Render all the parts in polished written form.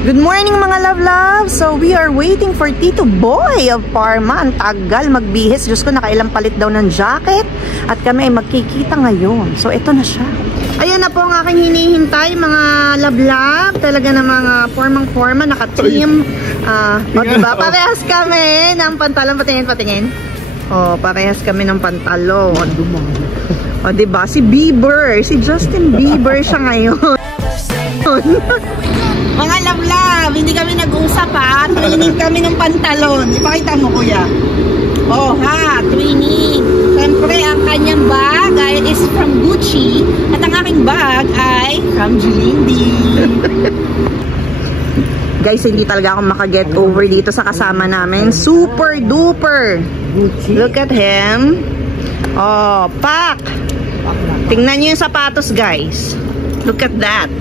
Good morning mga love-love! So we are waiting for Tito Boy of Parma. Ang tagal magbihis. Diyos ko, nakailang palit daw ng jacket. At kami ay magkikita ngayon. So ito na siya. Ayan na po ang aking hinihintay mga love-love. Talaga na mga formang-forma, naka-team. O diba? Parehas kami ng pantalon. Patingin. O, parehas kami ng pantalon. O diba? Si Bieber. Si Justin Bieber siya ngayon. Mga love-love, hindi kami nag-usap ha. Twinning kami ng pantalon. Ipakita mo kuya. Oh ha, twinning. Siyempre, ang kanyang bag ay is from Gucci. At ang aking bag ay from Julindi. Guys, hindi talaga ako makaget over dito sa kasama namin. Super duper. Gucci. Look at him. Oh, pak. Tingnan nyo yung sapatos guys. Look at that.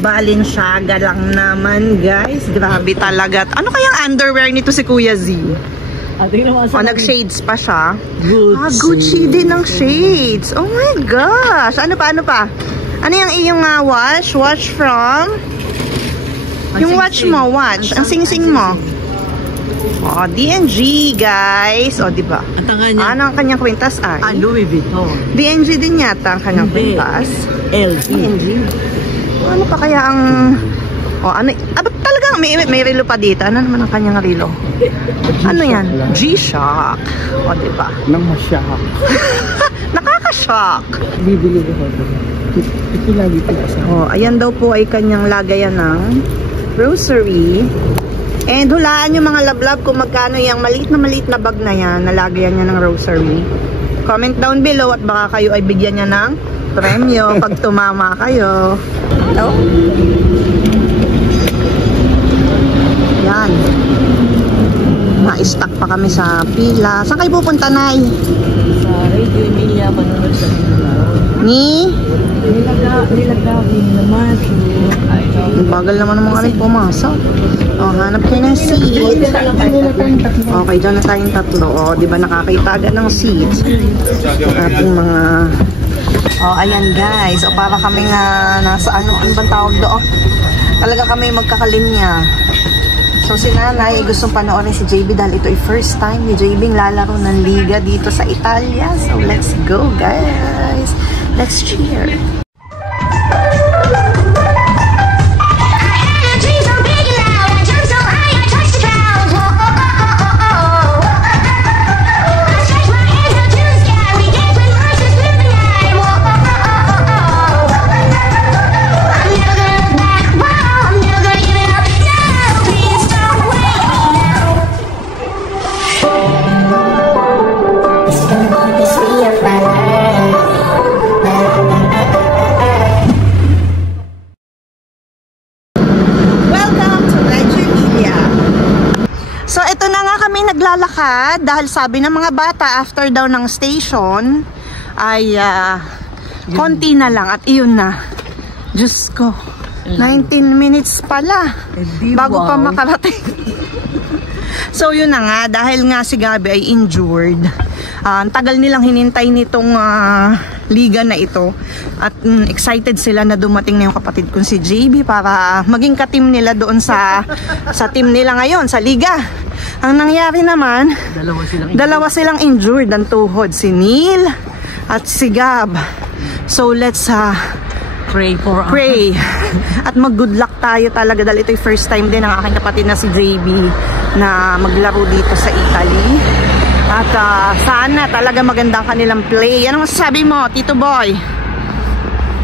Balenciaga lang naman guys. Grabe talaga. Ano kayang underwear nito si Kuya Z? Nag-shades pa siya. Gucci din ng shades. Oh my gosh. Ano pa? Ano yung iyong watch? Watch from? Yung watch mo, watch. Ang sing-sing mo. Oh, D&G guys. Oh, diba? Ano ang kanyang kwintas ay? Louis Vuitton. D&G din yata ang kanyang kwintas. LV. D&G. Ano pa kaya ang... Oh, ano... ba't talagang may relo pa dito? Ano naman ang kanyang relo? Ano yan? G-Shock. O, diba? Nang-shock. Nakaka-shock. Bibili ko ito. Ito lagi ito kasi. Oh, ayan daw po ay kanyang lagayan ng grocery. And hulaan yung mga love-love kung magkano yung maliit na bag na yan. Nalagayan niya ng grocery. Comment down below at baka kayo ay bigyan niya ng premyo pag tumama kayo. Oh. Yan. Na-stuck pa kami sa pila. Saan kayo pupunta, Nay? Sa Radio Emilia, Manunod sa Ni? Nilagawin naman. Bagal naman ng mga kami pumasok. Oh, hanap kayo ng seat. Okay, dyan na tayong tatlo. Oh, di ba nakakita agad ng seats? Ating mga... Oh, ayan guys. O, para kami nga nasa ano bang tawag doon? Talaga kami magkakalinya. So, si Nanay gustong panoorin si JB dahil ito ay first time ni JB lalaro ng liga dito sa Italia. So, let's go guys. Let's cheer. Naglalakad dahil sabi ng mga bata after daw ng station ay konti na lang at iyon na. Diyos ko, 19 minutes pala bago pa makarating. So yun na nga, dahil nga si Gabi ay injured. Ang tagal nilang hinintay nitong liga na ito at excited sila na dumating na yung kapatid kong si JB para maging ka-team nila doon sa team nila ngayon sa liga. Ang nangyari naman, dalawa silang injured ang tuhod, si Neil at si Gab. So let's pray at mag-good luck tayo talaga dahil ito yung first time din ng aking kapatid na si JB na maglaro dito sa Italy. At sana talaga magandang kanilang play. Ano masasabi mo, Tito Boy?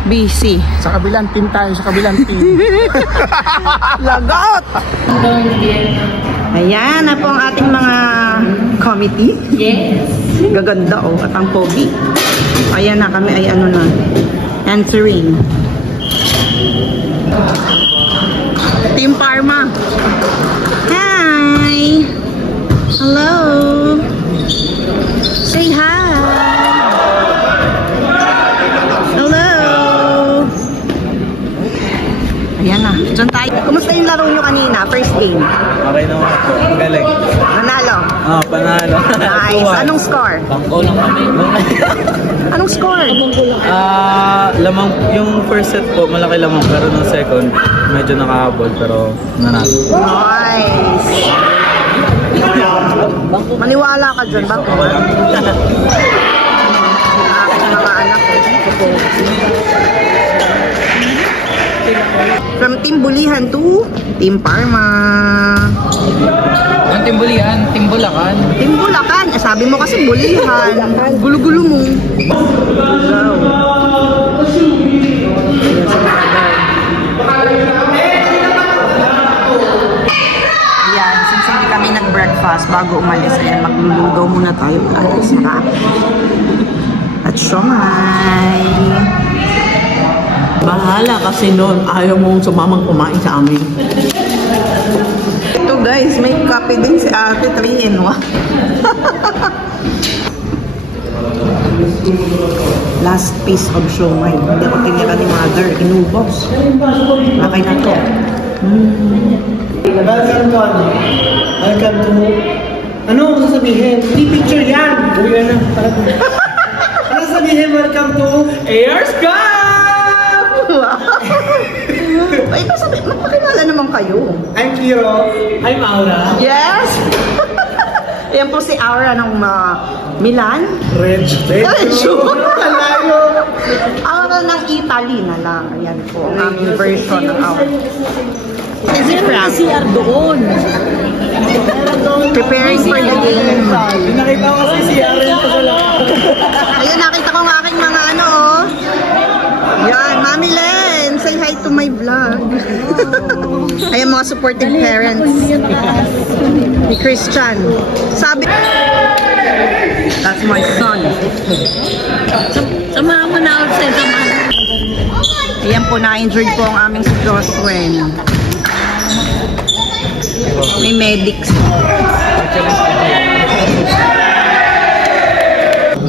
Busy. Sa kabilang team tayo, sa kabilang team. Lagot! Ayan na po ang ating mga committee. Yes. Gaganda oh, at ang pogi. Ayan na kami ay ano na. Answering. Team Parma. Hi! Hello! Say hi! Hello! Yan na. Diyan tayo. Kumusta yung laro nyo kanina? First game? Okay naman po. Galing. Nanalo? Panalo. Nice. Anong score? Bangko lang kami. Anong score? Lamang, yung first set po, malaki lamang. Pero nung second, medyo nakahabol. Pero nanalo. Nice. Maniwala ka dyan, bangko ba? Aking mga anak From Team Bulihan to Team Parma. Ang Team Bulihan, Team Bulacan. Team Bulacan. Sabi mo kasi Bulihan. Gulo-gulo mo. Ayan, since hindi kami nag-breakfast bago umalis, ayan, maglulugaw muna tayo guys. At siomay. Bahala kasi noon, ayaw mong sumamang kumain sa amin. Ito guys, may kape din si ate, 3-in-1. Last piece of siomay. Hindi ko tinira ni mother, inubos. Okay na to. Welcome to ano? Welcome to... Ano mo sasabihin? Hindi picture yan! Uwi na. Ano sasabihin? Welcome to... Air Sky! Ay, sabi, magpakilala naman kayo. I'm Kiro. I'm Aura. Yes! Yan po si Aura ng Milan. Reg. Kalayo. Aura ng Italy na lang. Ayan po ang aming version ng Aura. Is it Frank? CR doon. Preparing for the game. Nakita ko kasi si Aaron ko wala. Ayun, nakita ko ng aking mga ano, oh. Yan, Mami Len, say hi to my vlog. Ayan, mga supportive parents ni Christian. Sabi, that's my son. Samahan mo na ako sa samahan. Ayan po, na-injured po ang aming si Joshua. May medics.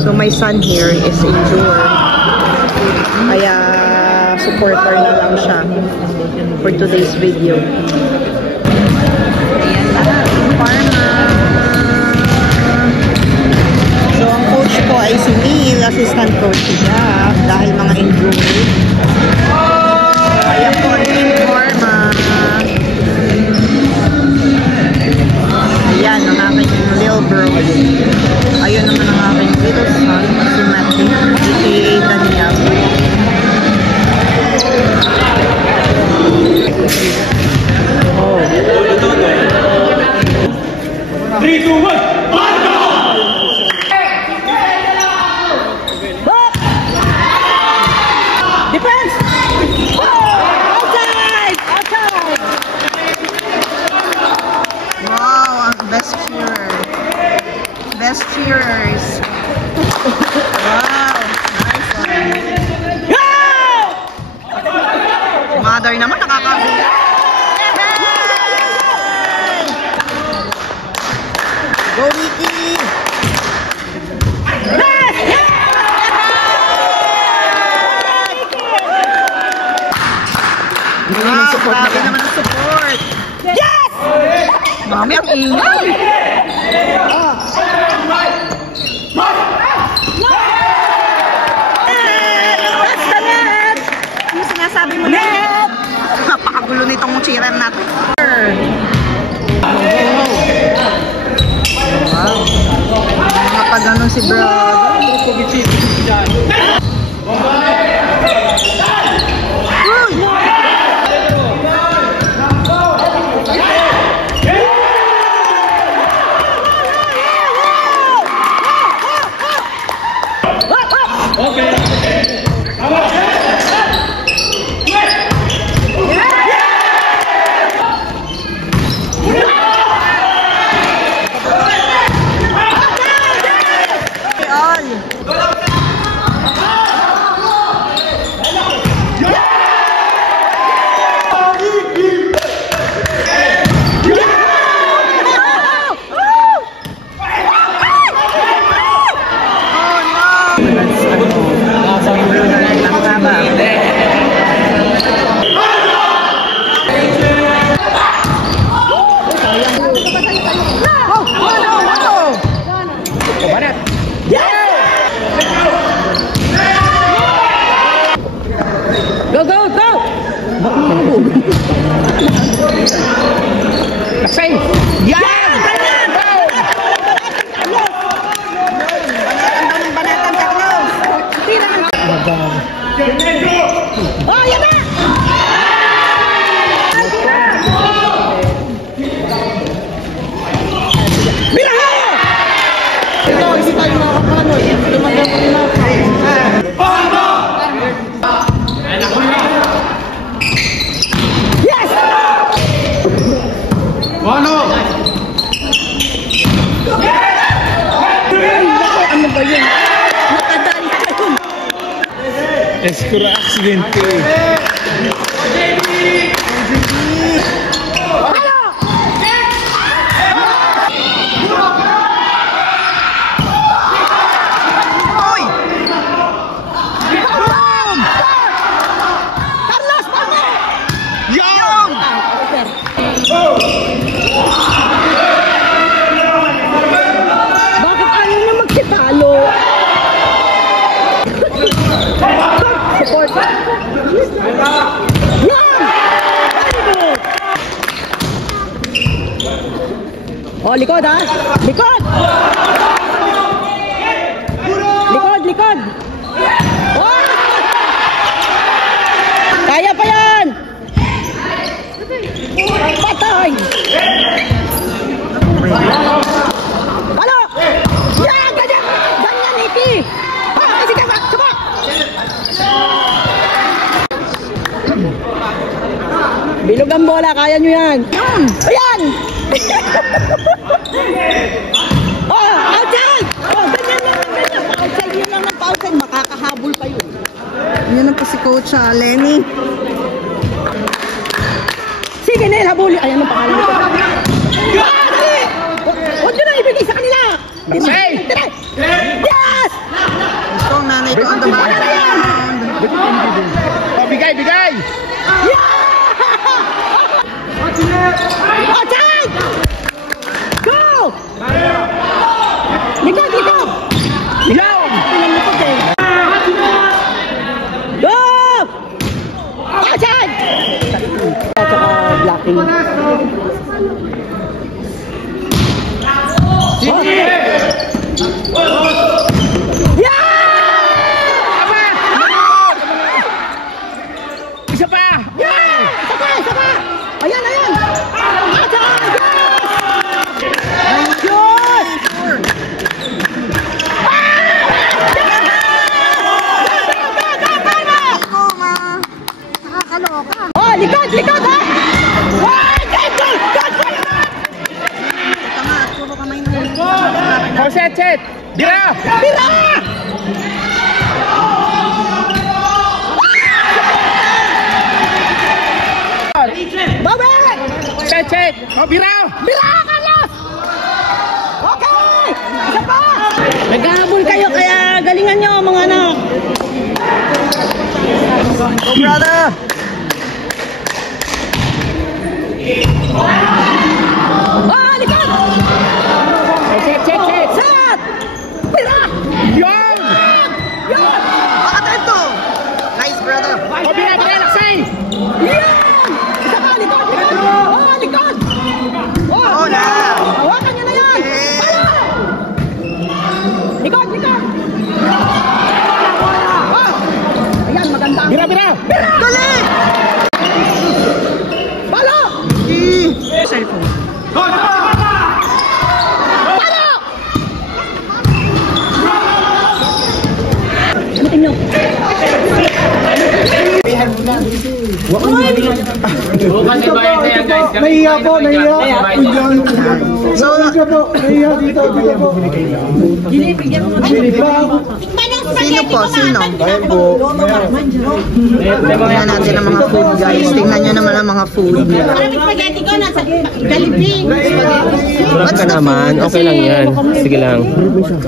So my son here is injured. Kaya supporter na lang siya for today's video. Ayan lahat. Parma. So ang coach ko ay si Neil, assistant coach siya dahil mga injury. Ayan po ang Team Parma. Ayan ang aking little bro. Ayun naman ang aking little son, si Matthew, aka Daniel. Oh. 3, 2, 1. Defense! Outside! Outside! Wow, ang best cheerer. Best cheerers. Wow, nice one. Mother naman nakakabila. Go, Mickey! Wow, grabe naman ang support. Yes! Mami, ang ingay. That's the net! Ano sinasabi mo, net? Napakagulo nitong cheerer natin. Wow. Mga pag-ganon si bro. go, go! Laksay! Yan! Banatan, Carlos! Tira na! Oh, yan na! Escura aksidente. Bakit ayaw niya magkitalo? Support. Yan! Oh, likod ha? Likod! Likod, likod! Oh! Kaya pa yan! Patay! Halo! Yan! Ganyan! Ganyan, Nikki! Ah, sige ba? Saba! Bilog ang bola, kaya nyo yan! Ayan! Oh, outside! Oh, ganyan lang, ganyan! Pa-outside yun lang ng pa-outside, makakahabol pa yun. Yun na po si Coach Lenny. Sige, Nel, habuli. Ayan ang pangalan nito. Huwag nyo na ibigay sa kanila! Hey! Yes! Strong nanay ko on the background. Bigay, bigay! Yeah! Outside! Go! Likod, likod! Likod! Likod eh. Go! Outside! At saka blocking. Isa pa! Isa pa! Ayan, ayan! Outside! Yes! Good! Nakakaloka. Oh, likod, likod ha! Wait! Go! Ito nga, puro kamay na. Oh, set! Dira! Tira! Bawi! Set! Oh, bira! Bira, Carlos! Okay! Isa pa! Naghahabol kayo, kaya galingan nyo mga anak. Go, brother! Oh, likod! Set! Set! Bira! Yan! Yan! Atento! Nice, brother! Oh, bira! Laksay! Yan! Isa pa, likod! Oh, likod! Oh, na! Hawakan nyo na yan! Palo! Likod! Oh! Ayan, maganda. Bira! Dali! Palo! Cellphone. Palo! Sumutin nyo. Nahiya po, nahiya. So, sino po? Sino? Tingnan natin ang mga food, guys. Tingnan nyo naman ang mga food. na sa Jollibee. Sarap ka naman. Okay lang yan. Sige lang.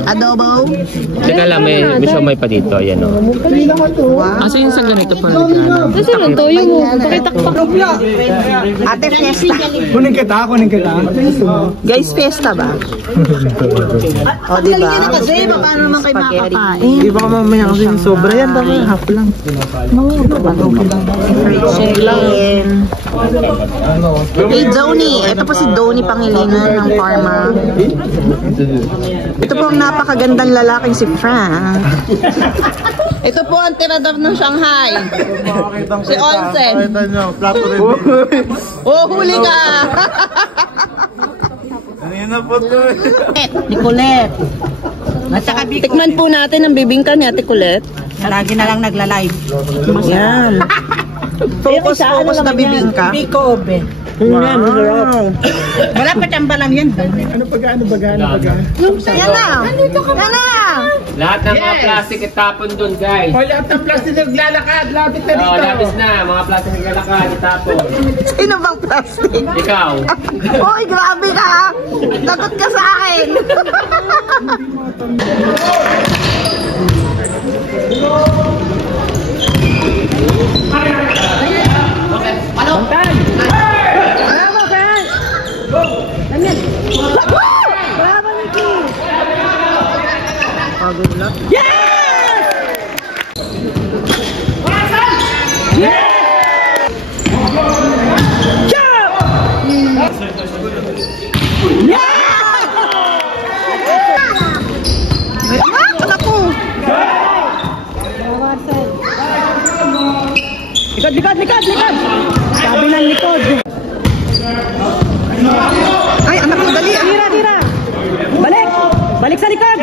Adobo. Teka lang, may siomay pa dito. Ayan o. Asa yung sa ganito pa? Kasi ano to, yung pakitakpak. Ate Fiesta. Kunin kita. Guys, Fiesta ba? O, diba? Kasi, baka naman kayo makakapain. Di ba ka mamaya kasi yung sobra yan, dami half lang. Chicken. Hey, Donnie. Ito po si Donnie Pangilinan ng Parma. Ito po ang napakagandang lalaking si Frank. Ito po ang tirador ng Shanghai. Si Olsen. Oh, huli ka! Nicolette. At saka Tikman po natin ang bibingka ni Ate Colette. lagi na lang nagla-live. Yan. Focus na bibingka. Pico obe. Wow. Wala pa chambalang yan. Ano baga? Yan na. Yan na. Lahat ng mga plastic itapon dun, guys. O, lahat ng plastic naglalakad. Lapit na Oo, dito. labis na. Mga plastic naglalakad, itapon. Sino bang plastic? Ikaw. Hoy, grabe ka. Lagot ka sa akin. Likod! Sabi ng likod. Ay, anak ko, dali. Tira! Balik sa likod!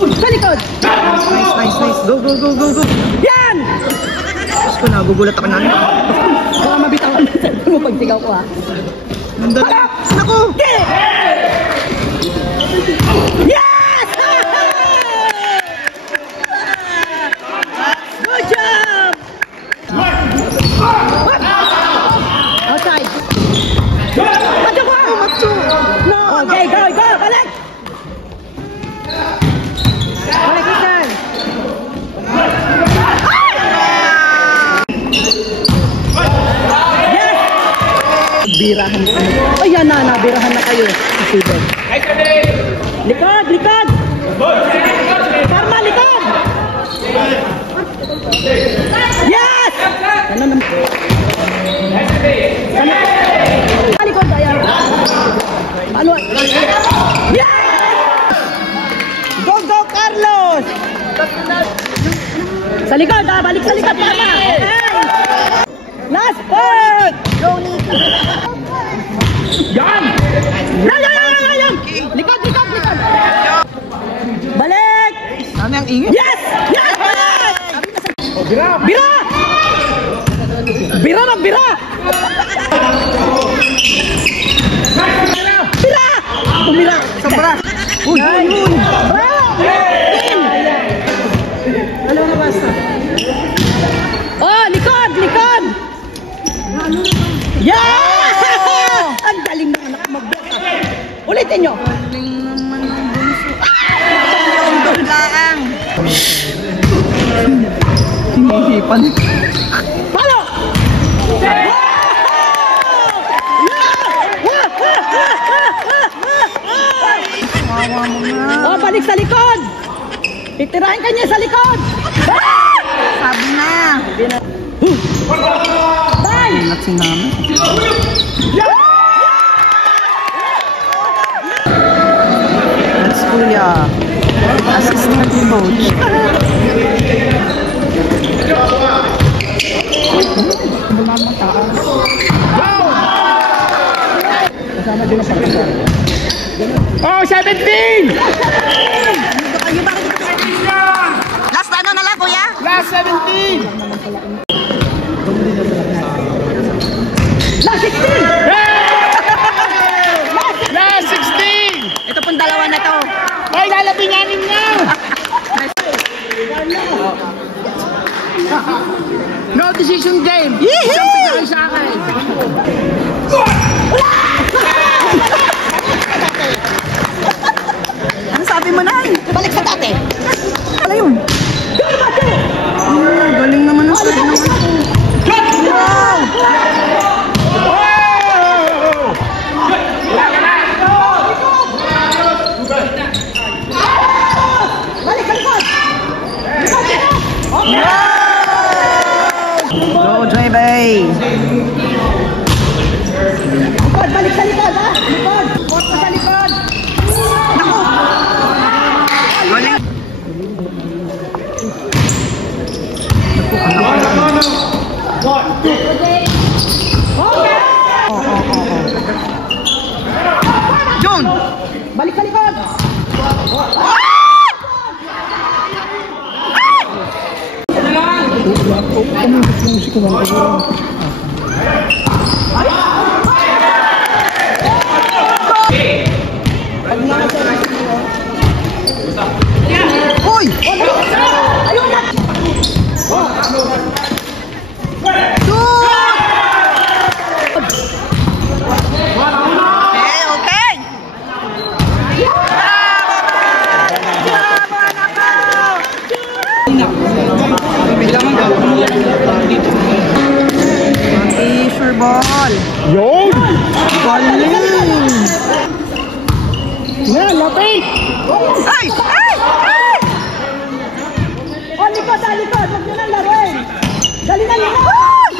Sa likod! Nice. Go. Yan! Diyos ko, nagugulat ako na. Baka mabitawan mo pag sigaw ko ha. Naku! Yes! Good job! Outside. Macho ko! No! Okay, go! Balik! Balik, Ethan! Yes! Birahan na. Ayan na, nabirahan na kayo. Likod! Parma, likod! Yes! Ano naman? Likod, ayan. Ano? Yes! Go, Carlos! Sa likod, balik sa likod, Parma! Okay! Last point! Yan! Likod! Balik! Ano yung ingay? Yes! Balik! Bira! Tumira! Sobra. Uy. Alam na basta. Oh, likod! Yeah! Ang galing ng anak mag-block. Ulitin nyo. Laang. Hinihipan. Palo! Oh, balik sa likod! Titirahin ka niya sa likod! Sabi na. Bye! Ingat si Mama. That's Kuya. Assistant coach. Oh, 17! Last ano na lang, Kuya? Last 17! Last 16! Last 16! Ito pong dalawa na to. Ay, lalabinganin na! No decision game! Yee-hee! Sa akin! sa dati. Ano yun? Galing naman ang sabi naman. Wow! Balik, balik! Go, JB! Likod, balik sa likod, ha? Likod! Huwag pa sa likod! Galing! John! Balik sa likod! Uy! Ayun na! Okay, okay! Sure ball! Yun! Galing! Na, lapit! Ay! Ay! Ay! O, likod, ha? Likod! Huwag nyo nang laruin! Dali na likod!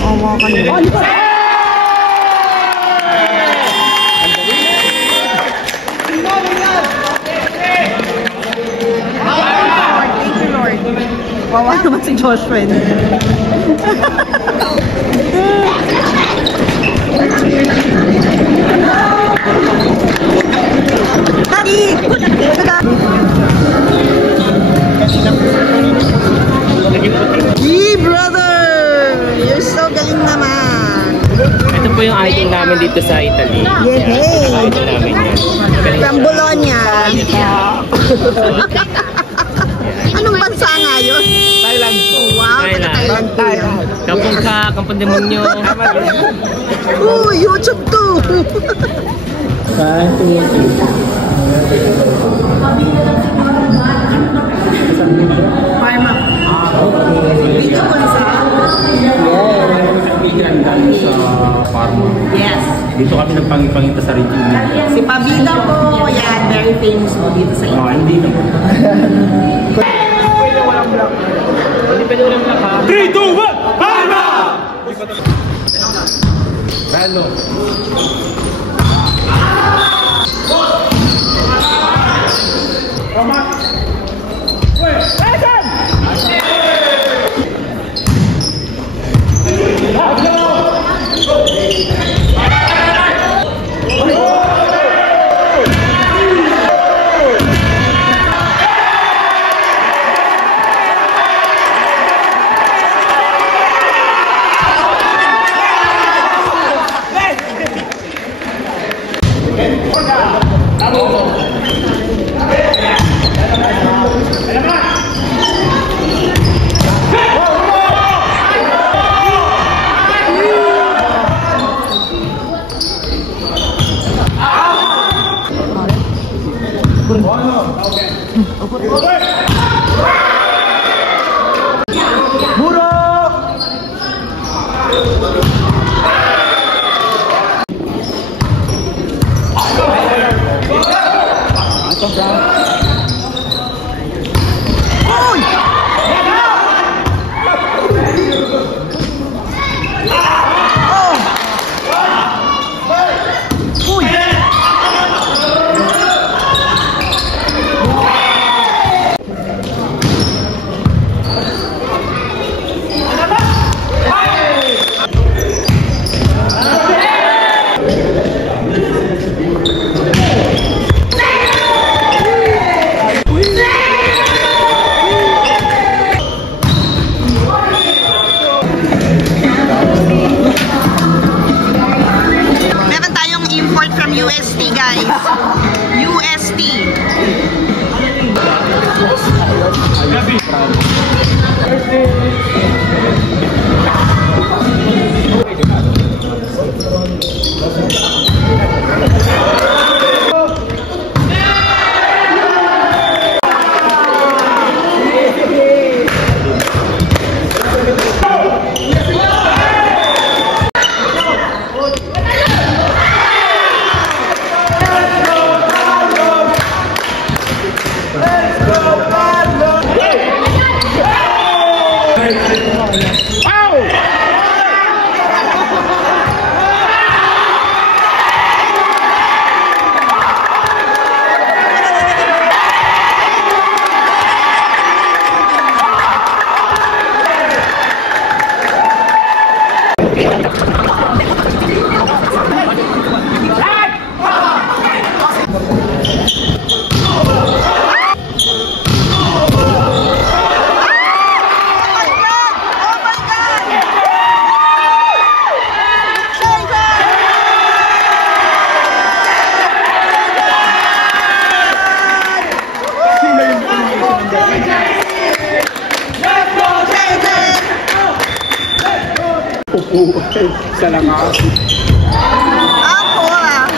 Awa ka nila. O, likod! Thank you, Lord. Wawa naman si Joshua. Daddy! Hey, brother! You're so galing naman. Ito po yung idol namin dito sa Italy. Yehey! Idol namin yun. From Bologna. Anong bansa nga yun? Thailand po. Wow, Thailand. Thailand. Kapag ka, Kampong Demonyo. YouTube too. Parma. Dito po sa Galing sa Parma. Yes. Dito kami nagpangipangita sa region. Si Pabida po, yan, very famous po dito sa inyo. Hindi naman. Pwede walang black. Hindi pwede walang black ha. 3, 2, 1, Parma! Ralo. UST, guys. UST. Ako ah.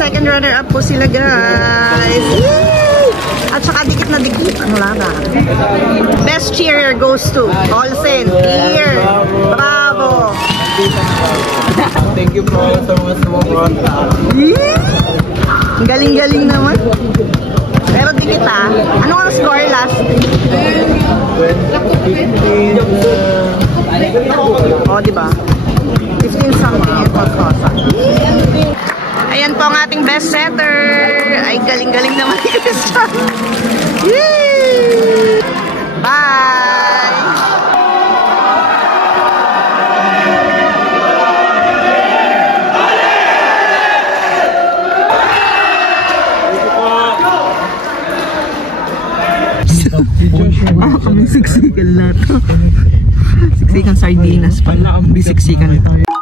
Second runner-up po sila, guys. Yay! At saka dikit na dikit. Ang lana. Best cheerer goes to Olsen. Here. Bravo. Thank you po sa mga sumuporta. Ang galing-galing naman. Pero dikit ah. Ano ang score last? 15. Oh, diba? 15 something yung pagkosa. Ayan po ang ating best setter. Ay, galing-galing naman ni Christian. Yay! Bye! Kaming siksikan na to. Siksikan sardinas pala. Bisiksikan ito.